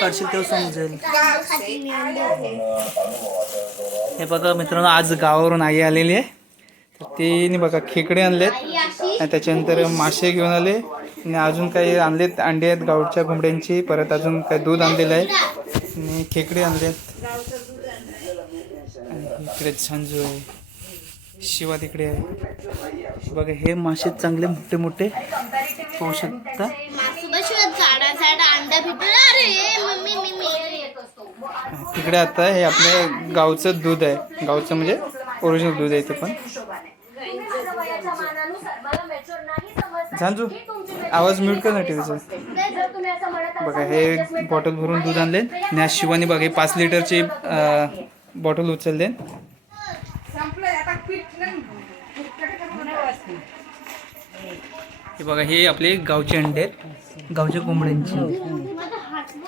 काढशील तेव्हा समजेल. हे बघा मित्रांनो, आज गावावरून आई आलेली आहे. तर तिने बघा खेकडे आणलेत आणि त्याच्यानंतर मासे घेऊन आले आणि अजून काही आणलेत, अंडे आहेत गावच्या कोंबड्यांची, परत अजून काही दूध आणलेलं आहे आणि खेकडे आणलेत. इकडे संजू आहे, शिवा तिकडे आहे. बघा हे मासे चांगले मोठे मोठे पाहू शकता. तिकडे आता हे आपल्या गावचं दूध आहे, गावचं म्हणजे ओरिजिनल दूध आहे ते. पण झांजू आवाज म्यूट कर ना टीव्हीचा. बघा हे बॉटल भरून दूध आणले आणि आज शिवानी बघा हे 5 लिटरची बॉटल उचलले. हे बघा हे आपले गावचे अंडे आहेत, गावच्या कोंबड्यांची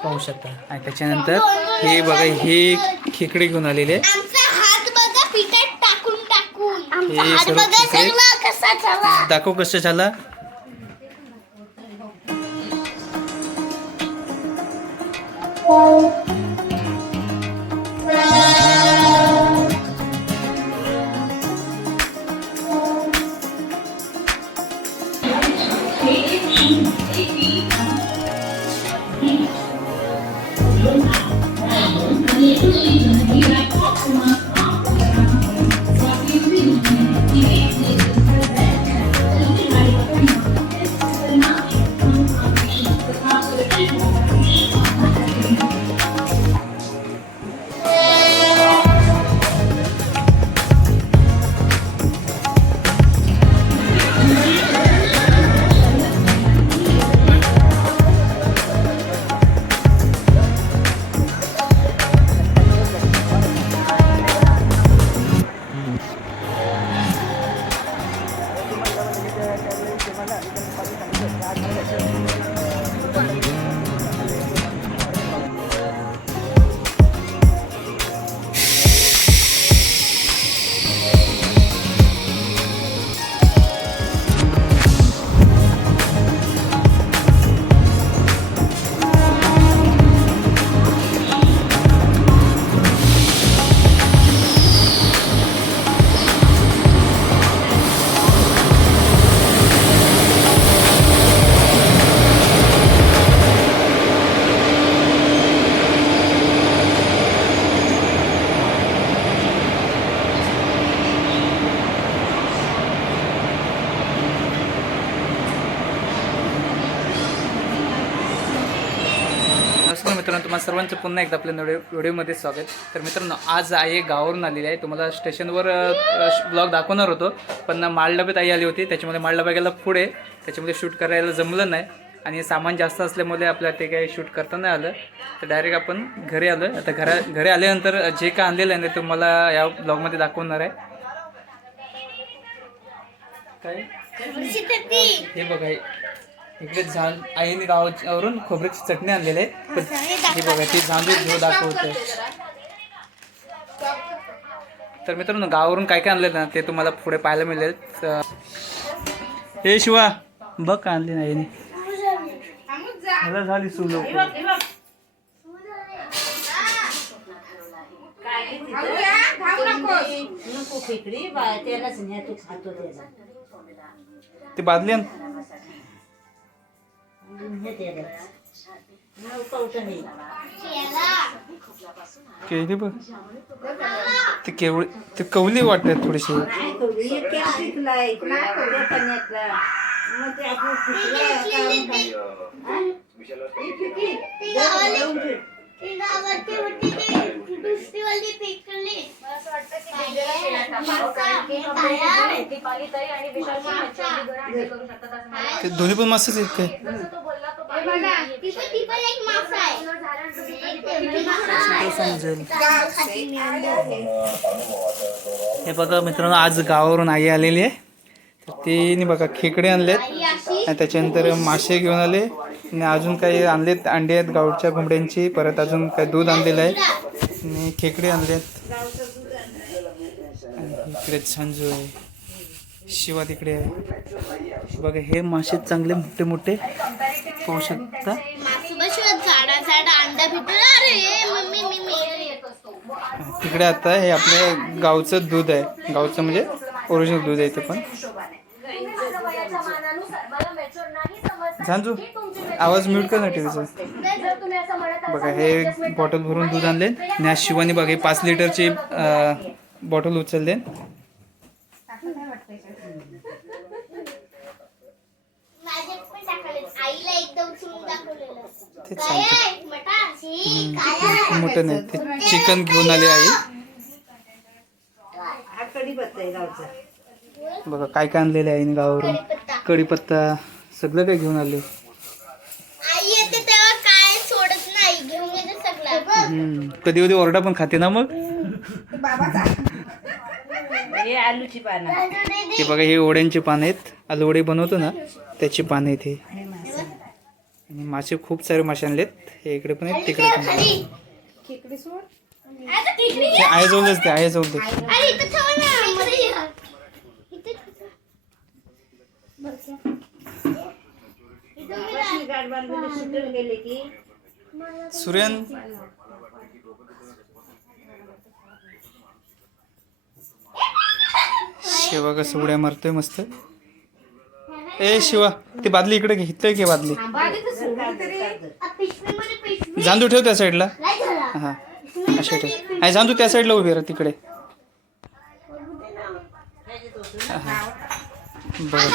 पाहू शकता. आणि त्याच्यानंतर हे बघा हे खेकडे घेऊन आलेले. हे सर्व खेकडे दाखव कसं झाला. मित्रांनो तुम्हाला सर्वांचं पुन्हा एकदा आपल्या व्हिडिओमध्ये स्वागत. तर मित्रांनो आज आई गावावरून आलेली आहे. तुम्हाला स्टेशनवर ब्लॉग दाखवणार होतो, पण माळडब्यात आई आली होती, त्याच्यामध्ये माळडबा गेला पुढे, त्याच्यामध्ये शूट करायला जमलं नाही आणि सामान जास्त असल्यामुळे आपल्याला ते काही शूट करता नाही आलं. तर डायरेक्ट आपण घरी आलो. आता घरी आल्यानंतर जे काय आणलेलं आहे ते तुम्हाला या ब्लॉगमध्ये दाखवणार आहे. काय हे बघा, इकडे आईने गावावरून खोबऱ्याची चटणी आणलेली आहे. हे बघा ती झांजू घेऊ दाखवते. तर मित्रांनो गावावरून काय काय आणलेलं ना ते तुम्हाला पुढे पाहायला मिळेल. हे शिवा बघ काय आणले ना आईने. मला झाली सुरू ते बादली केली बघ. ते केवळी ते कवली वाटते थोडीशी. ते दोन्ही पण मस्तच आहेत काय. समजेल. हे बघा मित्रांनो आज गावावरून आई आलेली आहे. तर तिने बघा खेकडे आणलेत आणि त्याच्यानंतर मासे घेऊन आले आणि अजून काही आणलेत, अंडे आहेत गावच्या कोंबड्यांची, परत अजून काही दूध आणलेलं आहे आणि खेकडे आणलेत. इकडे संजू आहे, शिवा तिकडे आहे. बघा हे मासे चांगले मोठे मोठे पाहू शकता. तिकडे आता हे आपल्या गावचं दूध आहे, गावचं म्हणजे ओरिजिनल दूध आहे ते पण. झांजू आवाज म्यूट कर ना टीव्हीचा. बघा हे बॉटल भरून दूध आणले आणि आज शिवानी बघा 5 लिटरची बॉटल उचलले. मटन आहे ते, चिकन घेऊन आले आई. बघा काय काय आणलेले आहे गावावरून. कढीपत्ता सगळं काय घेऊन आले. कधी कधी ओरडा पण खाते ना मग. आलूची पानं ते बघा हे ओड्यांची पानं आहेत, आलू वडे बनवतो ना त्याची पानं आहेत हे. आणि मासे खूप सारे मासे आणलेत, हे इकडे पण आहेत तिकडे पण. ते आहे जवळच, ते आहे जवळ. सुरेन शिवा कसं उड्या मारतोय मस्त. ए शिवा ती बादली इकडे घे, इथं घे बादली. जांदू ठेव त्या साईडला. हा अशा ठेव. आहे जांदू त्या साईडला उभी राहा तिकडे. बरं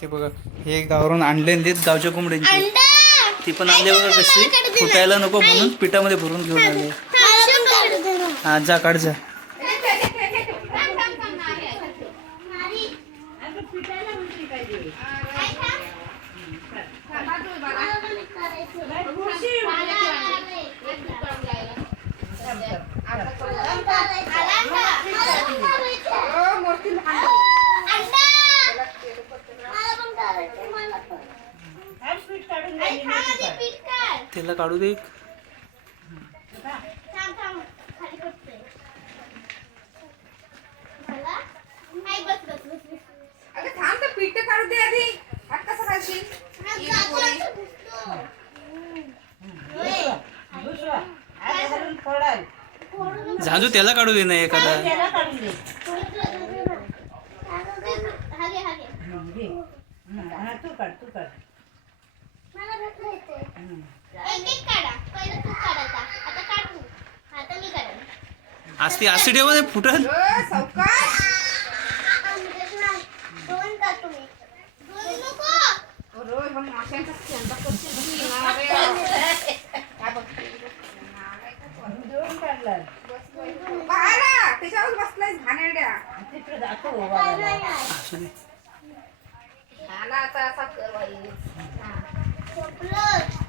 ते बघा हे गावावरून आणले गावच्या कोंबड्यांची. ती पण आणले बघा कशी, फुटायला नको म्हणून पिठामध्ये भरून घेऊन आले. हा जा काढ जा. त्याला काढू दे. पीठ काढू दे आधी. कसं खाशील झांजू त्याला काढू दे ना एखादा. तू काढ. आस्ती आस्ती ठेव फुटल. त्याच्यावर बसलाय घाणेरड्या. आता असा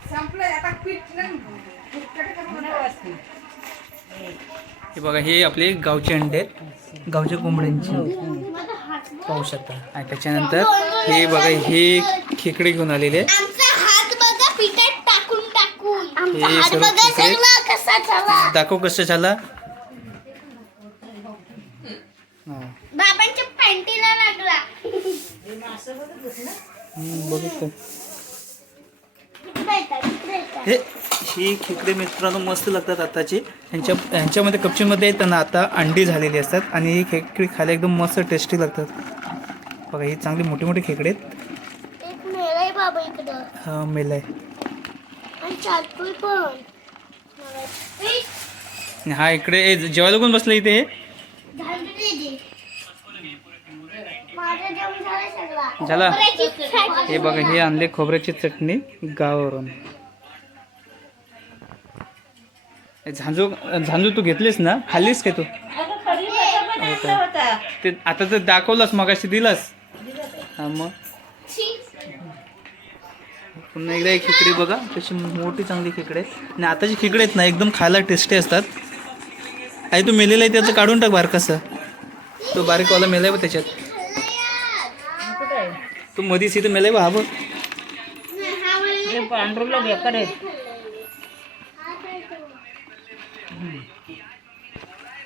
संपलंय आता पीठ. हे बघा हे आपले गावचे अंडे आहेत, गावच्या कोंबड्यांची पाहू शकता. आणि त्याच्यानंतर हे बघा हे खेकडे घेऊन आलेले आहेत. हे सर्व खेकडे दाखव कसं झाला. बाबांच्या पॅन्टीला लागला. बघितलं हे खेकडे मित्रांनो मस्त लागतात आताचे. ह्यांच्यामध्ये कपचीमध्ये त्यांना आता अंडी झालेली असतात आणि ही खेकडे खायला एकदम मस्त टेस्टी लागतात. बघा ही चांगली मोठी मोठी खेकडे आहेत. एक मेला आहे बाबा इकडं. हा मेला आहे. आणि चालतोय पण. हा इकडे जेवायला कोण बसलं इथे. झाला. हे बघा हे आणले खोबऱ्याची चटणी गावावरून. झांजू तू घेतलीस ना, खाल्लीस काय तू. ते आता तर दाखवलंस मगाशी दिलास. हा मग पुन्हा एकदा एक खेकडे बघा कशी मोठी चांगली खेकडे आहेत. आणि आताची खेकडे आहेत ना एकदम खायला टेस्टी असतात. आई तू मेलेला आहे त्याचं काढून टाक बारकासा. तो बारीकवाला मेलाय बघ त्याच्यात. कुठे आहे तू मधीच इथं मेलाय बघ हा बघ. हे पांढरूला बेकार आहे.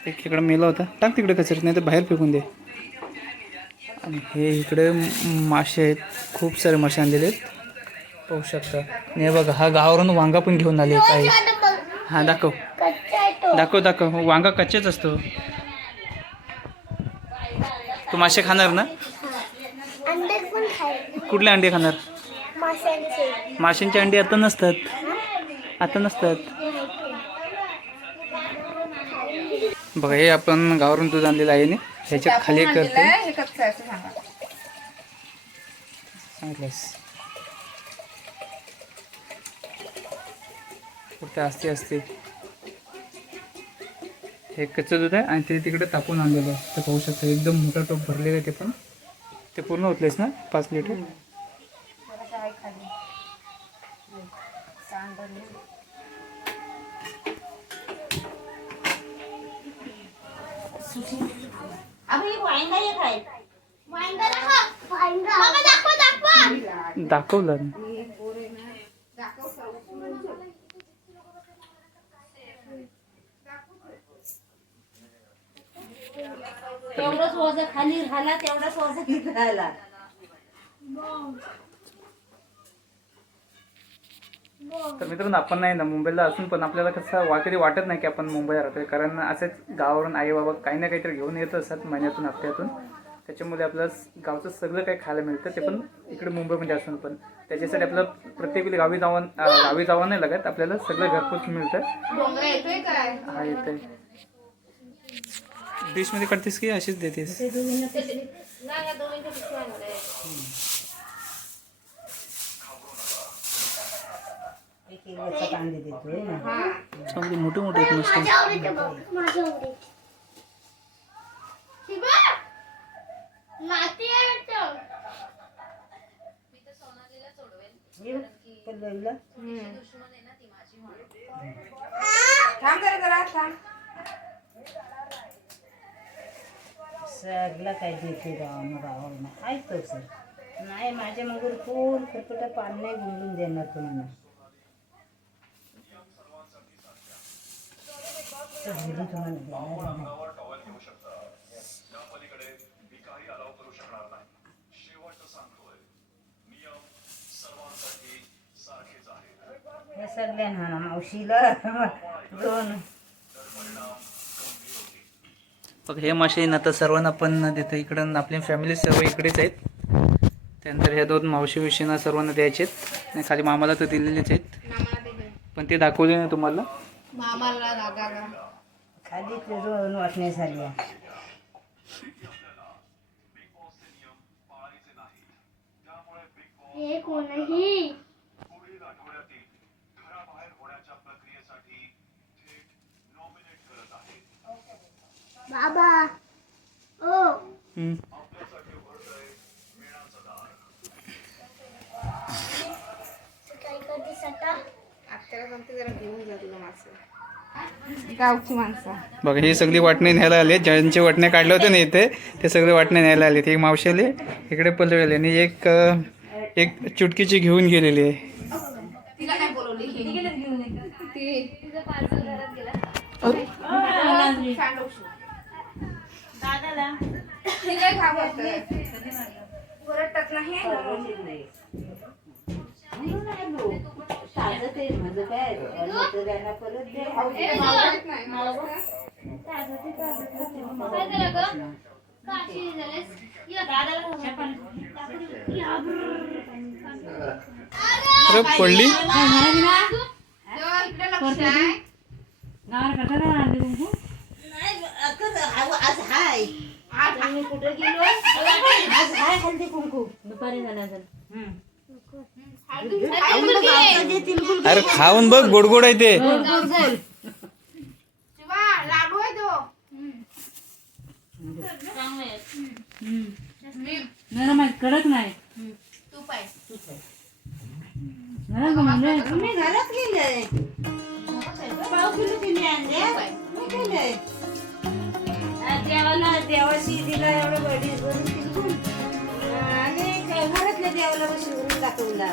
एक खेकडा मेला होता. टाक तिकडे कचऱ्यात नाही तर बाहेर फेकून दे. आणि हे इकडे मासे आहेत. खूप सारे मासे आणलेले आहेत पाहू शकता. आणि हे बघा हा गावावरून वांगा पण घेऊन आले काही. हां दाखव दाखव दाखव. वांगा कच्चेच असतो. तू मासे खाणार ना? अंडे पण खाय कुठले अंडे खाणार? माशांचे माशांचे अंडे आता नसतात. आता नसतात. बघा हे आपण गावावरून दूध आणलेलं आहे ना ह्याच्यात खाली करते. हे कच्चं आहे असं सांगा. सांगितलंस कुठे असते हे कच्चं दूध आहे आणि ते तिकडे तापून आणलेलं आहे. ते पाहू शकता एकदम मोठा टोप भरलेलं आहे. ते पण ते पूर्ण होतलेस ना 5 लिटर. दाखवलं तेवढंच वजन खाली राहिला तेवढंच वजन राहिला. तर मित्रांनो आपण नाही ना मुंबईला असून पण आपल्याला कसं कधी वाटत नाही की आपण मुंबईला राहतोय. कारण असेच गावावरून आई बाबा काही ना काहीतरी घेऊन येत असतात महिन्यातून हप्त्यातून. त्याच्यामुळे आपल्याला गावचं सगळं काही खायला मिळतं. ते पण इकडे मुंबईमध्ये असून पण त्याच्यासाठी आपल्याला प्रत्येक वेळी गावी जावं नाही लागत. आपल्याला सगळं घरपोच मिळतं. डोंगरा येतोय काय? हा येतंय. डिशमध्ये करतेस की अशीच देतेस? एक किलोचा कांदे देतोय ना. चांगली मोठी मोठी आहेत मस्त. माझ्या आवडीचं बघ माझ्या आवडीचं माती आहे वाटतं. पल्लवीला थांब जरा थांब. सगळं काय देते गावानं ऐकतो सर. नाही माझ्या मगर फुल खरकट पान नाही गुंडून देणार तुम्हाला. घरी तुम्हाला देणार नाही. हे सगळ्यांना ना मावशीला दोन बघा हे मासे ना तर सर्वांना पण देतं. इकडं आपली फॅमिली सर्व इकडेच आहेत. त्यानंतर ह्या 2 मावशी विषयीना सर्वांना द्यायचे आहेत. आणि खाली मामाला तर दिलेलेच आहेत पण ते दाखवले ना तुम्हाला. मामाला दादाला खाली ते दोन वाटण्या झाल्या. हे कोणही बाबा ओ काय करतेस आता? आत्याला सांगते जरा घेऊन जा तुला माणसं. गावची माणसं. बघा ही सगळी वाटणे न्यायला आले. ज्यांचे वाटणे काढले होते ना इथे ते सगळे वाटणे न्यायला आले. एक मावशी आले इकडे पल्लवी आणि एक चुटकीची घेऊन गेलेली आहे. तिला नाही बोलवली. दादाला ती काय घाबरते. ओरडतात नाही. ताजं ते म्हणजे काय त्यांना परत दे. आवडत नाही. अरे पडली. इकडे लक्ष आहे. आज हाय आज कुठे गेलो. आज हाय हल्दी कुंकू दुपारी झाला अरे खाऊन बघ गोड गोड आहे ते. शिवा लाडू आहे तो. नरम आहे कडक नाही. तूप आहे. मी घरात गेले पाव किलो केली आणले मी केलंय देवाला देवाशी दिला एवढं बडी भरून तिलकून आणि घरातल्या देवाला शिवरून दाखवला